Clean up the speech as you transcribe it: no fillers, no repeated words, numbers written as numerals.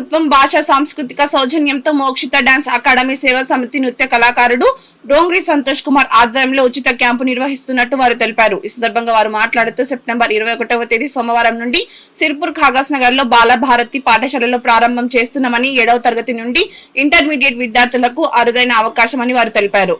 ప్రభుత్వం భాషా సాంస్కృతిక సౌజన్యంతో మోక్షిత డాన్స్ అకాడమీ సేవా సమితి నృత్య కళాకారుడు డోంగ్రీ సంతోష్ కుమార్ ఆధ్వర్యంలో ఉచిత క్యాంపు నిర్వహిస్తున్నట్టు వారు తెలిపారు. ఈ సందర్భంగా వారు మాట్లాడుతూ సెప్టెంబర్ 21వ తేదీ సోమవారం నుండి సిర్పూర్ ఖాగస్ నగర్ లో బాలభారతి పాఠశాలలో ప్రారంభం చేస్తున్నామని 7వ తరగతి నుండి ఇంటర్మీడియట్ విద్యార్థులకు అరుదైన అవకాశమని వారు తెలిపారు.